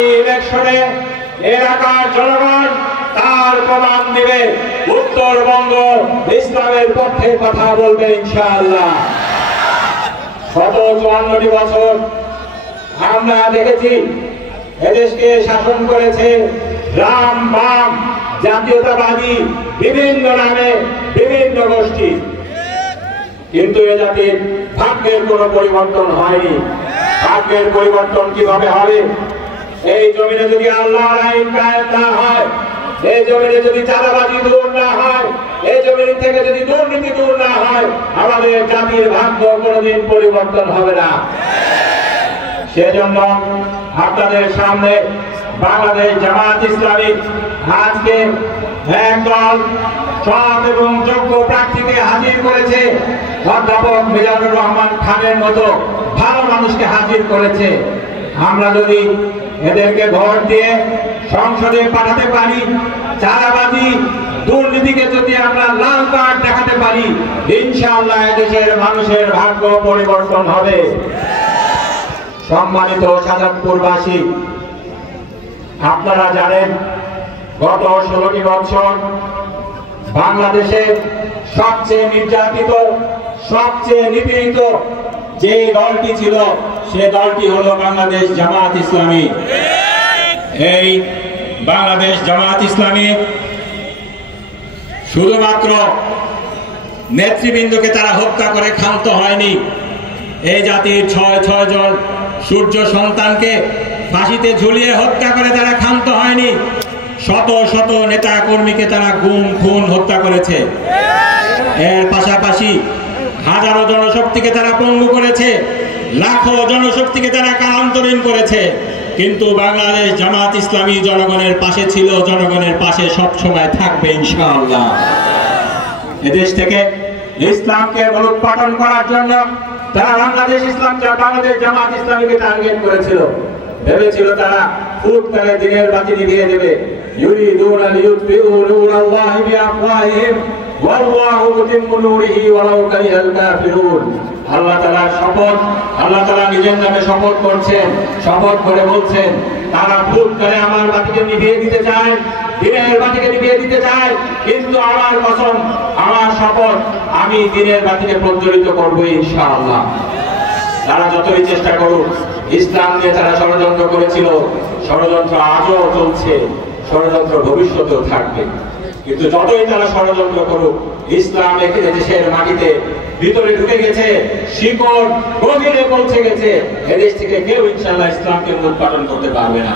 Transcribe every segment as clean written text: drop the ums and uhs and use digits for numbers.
ইলেকশনে এলাকার জনগণ তার প্রমাণ দিবে, উত্তরবঙ্গ ইসলামের পক্ষে কথা বলবে ইনশাআল্লাহ। 54টি বছর আমরা দেখেছি এদেশকে শাসন করেছে রাম বাম জাতীয়তাবাদী বিভিন্ন নামে বিভিন্ন গোষ্ঠী, কিন্তু এ জাতির ভাগ্যের কোনো পরিবর্তন হয়নি। ভাগ্যের পরিবর্তন কিভাবে হবে? এই জমিনে যদি আল্লাহর আইন কায়েম না হয়, এই জমিনে যদি চাঁদাবাজি দূর না হয়, এই জমিন থেকে যদি দুর্নীতি দূর না হয়, আমাদের জাতির ভাগ্য কোনোদিন পরিবর্তন হবে না। সেজন্য আপনাদের সামনে বাংলাদেশ জামাত ইসলামী আজকে একদল সৎ এবং যোগ্য প্রার্থীকে হাজির করেছে। অধ্যাপক মিজানুর রহমান খানের মতো ভালো মানুষকে হাজির করেছে। আমরা যদি এদেরকে ভোট দিয়ে সংসদে পাঠাতে পারি, চাঁদাবাজি দুর্নীতিকে যদি আমরা লাল কার্ড দেখাতে পারি, ইনশাআল্লাহ দেশের মানুষের ভাগ্য পরিবর্তন হবে। সম্মানিত শাহজাদপুরবাসী, আপনারা জানেন গত 16টি বছর বাংলাদেশে সবচেয়ে নির্যাতিত, সবচেয়ে নিপীড়িত যে দলটি ছিল সে দলটি হলো বাংলাদেশ জামাত ইসলামী। এই বাংলাদেশ জামাত ইসলামী শুধুমাত্র নেতৃবৃন্দকে তারা হত্যা করে ক্ষান্ত হয়নি, এই জাতির 6 জন সূর্য সন্তানকে ফাঁসিতে ঝুলিয়ে হত্যা করে তারা ক্ষান্ত হয়নি। শত শত নেতা কর্মীকে তারা গুম খুন হত্যা করেছে। এর পাশাপাশি হাজারো জনশক্তিকে তারা পঙ্গু করেছে, লাখো জনশক্তিকে তারা কারান্তরীণ করেছে। কিন্তু বাংলাদেশ জামাত ইসলামী জনগণের পাশে ছিল, জনগণের পাশে সব সময় থাকবে ইনশাআল্লাহ। এদেশ থেকে ইসলামকে মূলোৎপাটন করার জন্য তারা বাংলাদেশ জামাত ইসলামীকে টার্গেট করেছিল। ভেবেছিল তারা ফুটকারে দিনের বাতি নিভিয়ে দেবে। ইউরিদুনা লিইউতফিউ নূরাল্লাহি বিআফওয়াহিহিম ওয়াল্লাহু মুতিম্মু নূরিহি ওয়ালাউ কারিহাল কাফিরুন। আল্লাহ তাআলার শপথ, আল্লাহ তাআলা নিজের নামে শপথ করছেন, শপথ করে বলছেন তারা ফুটকারে আমার বাতিকে নিভিয়ে দিতে চায়, দিনের বাতিকে নিভিয়ে দিতে চায়, কিন্তু আমার কসম, আমার শপথ, আমি দিনের বাতিকে প্রজ্বলিত করব ইনশাআল্লাহ। তারা যতই চেষ্টা করুক, ইসলাম নিয়ে তারা ষড়যন্ত্র করেছিল, ষড়যন্ত্র আজও চলছে, ষড়যন্ত্র ভবিষ্যতেও থাকবে। কিন্তু যতই তারা ষড়যন্ত্র করুক, ইসলাম দেশের মাটিতে ভিতরে ঢুকে গেছে, শিকড় গভীরে পৌঁছে গেছে। এদেশ থেকে কেউ ইনশাআল্লাহ ইসলামকে মূলোৎপাটন করতে পারবে না।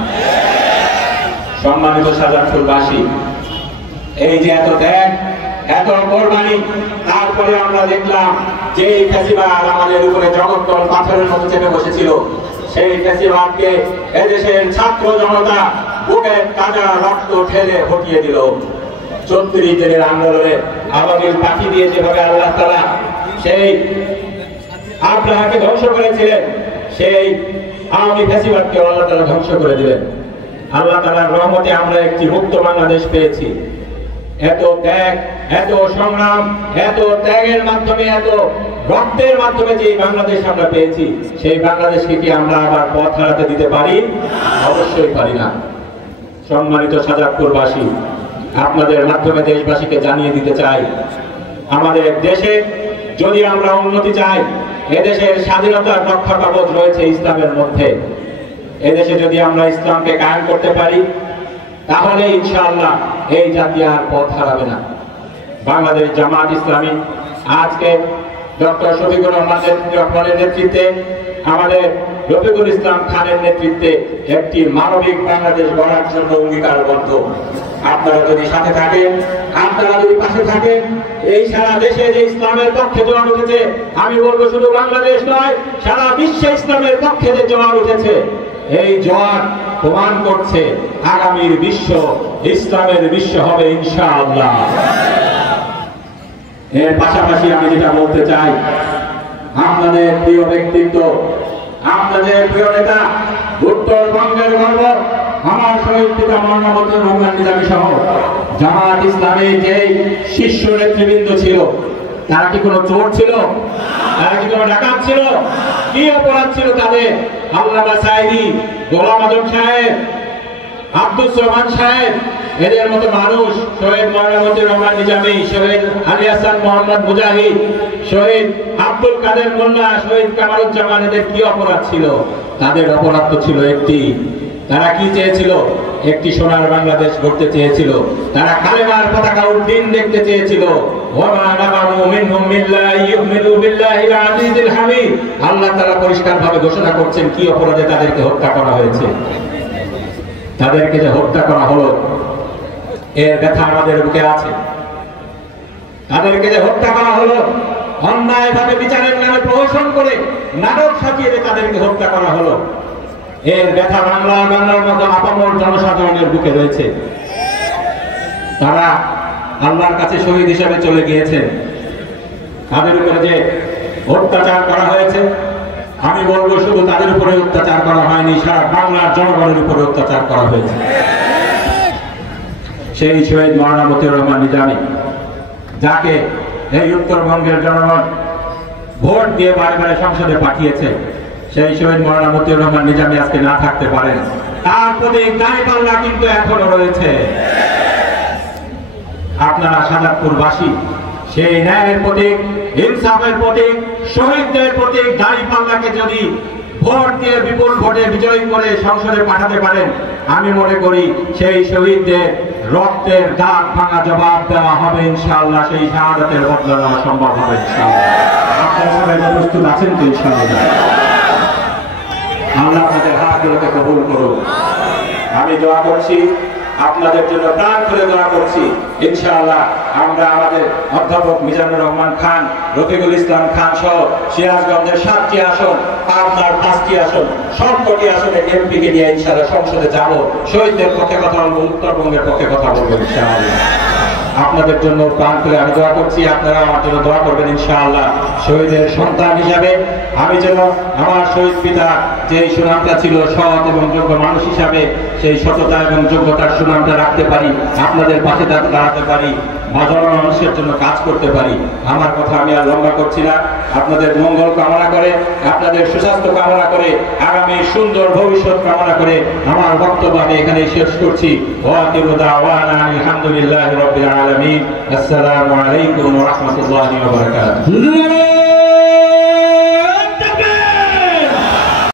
সম্মানিত শাহজাদপুরবাসী, এই যে এত ত্যাগ, এত কোরবানি, তারপরে আমরা দেখলাম যে এই ফ্যাসিবাদ আমাদের উপরে জগদ্দল পাথরের মতো চেপে বসেছিল, সেই ফ্যাসিবাদকে এদেশের ছাত্র জনতা বুকের তাজা রক্ত ঠেলে হটিয়ে দিল। 34 দিনের আন্দোলনে আবাবিল পাখি দিয়ে যেভাবে আল্লাহ তাআলা সেই আব্রাহাকে ধ্বংস করেছিলেন, সেই আওয়ামী ফ্যাসিবাদকে আল্লাহ তাআলা ধ্বংস করে দিলেন। আল্লাহ তাআলার রহমতে আমরা একটি মুক্ত বাংলাদেশ পেয়েছি। এত ত্যাগ, এত সংগ্রাম, এত ত্যাগের মাধ্যমে, এত রক্তের মাধ্যমে যে বাংলাদেশ আমরা পেয়েছি, সেই বাংলাদেশকে কি আমরা আবার পথ হারাতে দিতে পারি? অবশ্যই পারি না। সম্মানিত শাহজাদপুরবাসী, আপনাদের মাধ্যমে দেশবাসীকে জানিয়ে দিতে চাই, আমাদের দেশে যদি আমরা উন্নতি চাই, এদেশের স্বাধীনতার রক্ষা কবচ রয়েছে ইসলামের মধ্যে। এদেশে যদি আমরা ইসলামকে কায়েম করতে পারি, তাহলে ইনশাআল্লাহ এই জাতি আর পথ হারাবে না। বাংলাদেশ জামাত ইসলামী আজকে ডক্টর শফিকুর রহমানের নেতৃত্বে, আমাদের রফিকুল ইসলাম খানের নেতৃত্বে একটি মানবিক বাংলাদেশ গড়ার জন্য অঙ্গীকারবদ্ধ। আপনারা যদি সাথে থাকেন, আপনারা যদি পাশে থাকেন, এই সারা দেশে যে ইসলামের পক্ষে জোয়ার উঠেছে, আমি বলবো শুধু বাংলাদেশ নয়, সারা বিশ্বে ইসলামের পক্ষে যে জোয়ার উঠেছে, এই জোয়ার প্রমাণ করছে আগামীর বিশ্ব ইসলামের বিশ্ব হবে ইনশাআল্লাহ। এর পাশাপাশি আমি যেটা বলতে চাই, আপনাদের প্রিয় ব্যক্তিত্ব, আপনাদের প্রিয় নেতা, উত্তরবঙ্গের গর্ব, আমার শহীদ পিতা মাওলানা মতিউর রহমান নিজামী সহ জামাত ইসলামের যে শীর্ষ নেতৃবৃন্দ ছিল, তারা কি কোনো চোর ছিল? তারা কি কোনো ডাকাত ছিল? কি অপরাধ ছিল তাদের? আল্লামা সাঈদী, গোলাম আজম সাহেব, আব্দুস সোবহান সাহেব, এদের মতো মানুষ, শহীদ মাওলানা মতিউর রহমান নিজামী, শহীদ আলী হাসান মোহাম্মদ মুজাহিদ, শহীদ আব্দুল কাদের মোল্লা, শহীদ কামারুজ্জামান, এদের কি অপরাধ ছিল? তাদের অপরাধ তো ছিল একটি। তারা কি চেয়েছিল? একটি সোনার বাংলাদেশ গড়তে চেয়েছিল। তারা কালেমার পতাকা উড্ডীন দেখতে চেয়েছিল। আল্লাহ তাআলা পরিষ্কারভাবে ঘোষণা করছেন কি অপরাধে তাদেরকে হত্যা করা হয়েছে। তাদেরকে যে হত্যা করা হলো এর ব্যথা আমাদের বুকে আছে। তাদেরকে যে হত্যা করা হলো অন্যায়ভাবে বিচারের নামে প্রহসন করে নাটক সাজিয়ে তাদেরকে হত্যা করা হলো, এর ব্যথা বাংলার মতো আপামর জনসাধারণের বুকে রয়েছে। তারা আল্লাহর কাছে শহীদ হিসেবে চলে গিয়েছেন। তাদের উপরে যে অত্যাচার করা হয়েছে, আমি বলবো শুধু তাদের উপরে অত্যাচার করা হয়নি, সারা বাংলার জনগণের উপরে অত্যাচার করা হয়েছে। সেই শহীদ মাওলানা মতিউর রহমান নিজামী, যাকে এই উত্তরবঙ্গের জনগণ ভোট দিয়ে বারে বারে সংসদে পাঠিয়েছে, সেই শহীদ মাওলানা মতিউর রহমান নিজামী আজকে না থাকতে পারেন। তার প্রতি দাঁড়িপাল্লা কিন্তু এখনো রয়েছে। আপনারা সাজাদপুরবাসী সেই ন্যায়ের প্রতীক, ইনসাফের প্রতীক, শহীদদের প্রতীক দাঁড়িপাল্লাকে যদি ভোট দিয়ে বিপুল ভোটে বিজয়ী করে সংসদে পাঠাতে পারেন, আমি মনে করি সেই শহীদদের রক্তের দাগ ভাঙা জবাব দেওয়া হবে ইনশাআল্লাহ। সেই শাহাদাতের বদলা নেওয়া সম্ভব হবে ইনশাআল্লাহ। আপনারা সবাই প্রস্তুত আছেন তো ইনশাআল্লাহ? আল্লাহ আপনাদের হাতগুলোকে কবুল করুন। আমি দোয়া করছি, আপনাদের জন্য প্রাণ খুলে দোয়া করছি। ইনশাআল্লাহ আমরা আমাদের অধ্যাপক মিজানুর রহমান খান, রফিকুল ইসলাম খান সহ সিরাজগঞ্জের 7টি আসন, পাবনার 5টি আসন, সবকটি আসনে এমপিকে নিয়ে ইনশাআল্লাহ সংসদে যাব। শহীদদের পক্ষে কথা বলবো, উত্তরবঙ্গের পক্ষে কথা বলবো ইনশাআল্লাহ। আপনাদের জন্য প্রাণ খুলে আমি দোয়া করছি, আপনারা আমার জন্য দোয়া করবেন ইনশাআল্লাহ। শহীদের সন্তান হিসাবে আমি যেন আমার শহীদ পিতা যে সুনামটা ছিল সৎ এবং যোগ্য মানুষ হিসাবে, সেই সততা এবং যোগ্যতার সুনামটা রাখতে পারি, আপনাদের পাশে দাঁড়াতে পারি, সাধারণ মানুষের জন্য কাজ করতে পারি। আমার কথা আমি আর লম্বা করছি না। আপনাদের মঙ্গল কামনা করে, আপনাদের সুস্বাস্থ্য কামনা করে, আগামী সুন্দর ভবিষ্যৎ কামনা করে আমার বক্তব্য আমি এখানে শেষ করছি। ওয়া আখিরু দাওয়ানা আলহামদুলিল্লাহি রাব্বিল আলামিন। আসসালামু আলাইকুম ওয়া রাহমাতুল্লাহি ওয়া বারাকাতুহু।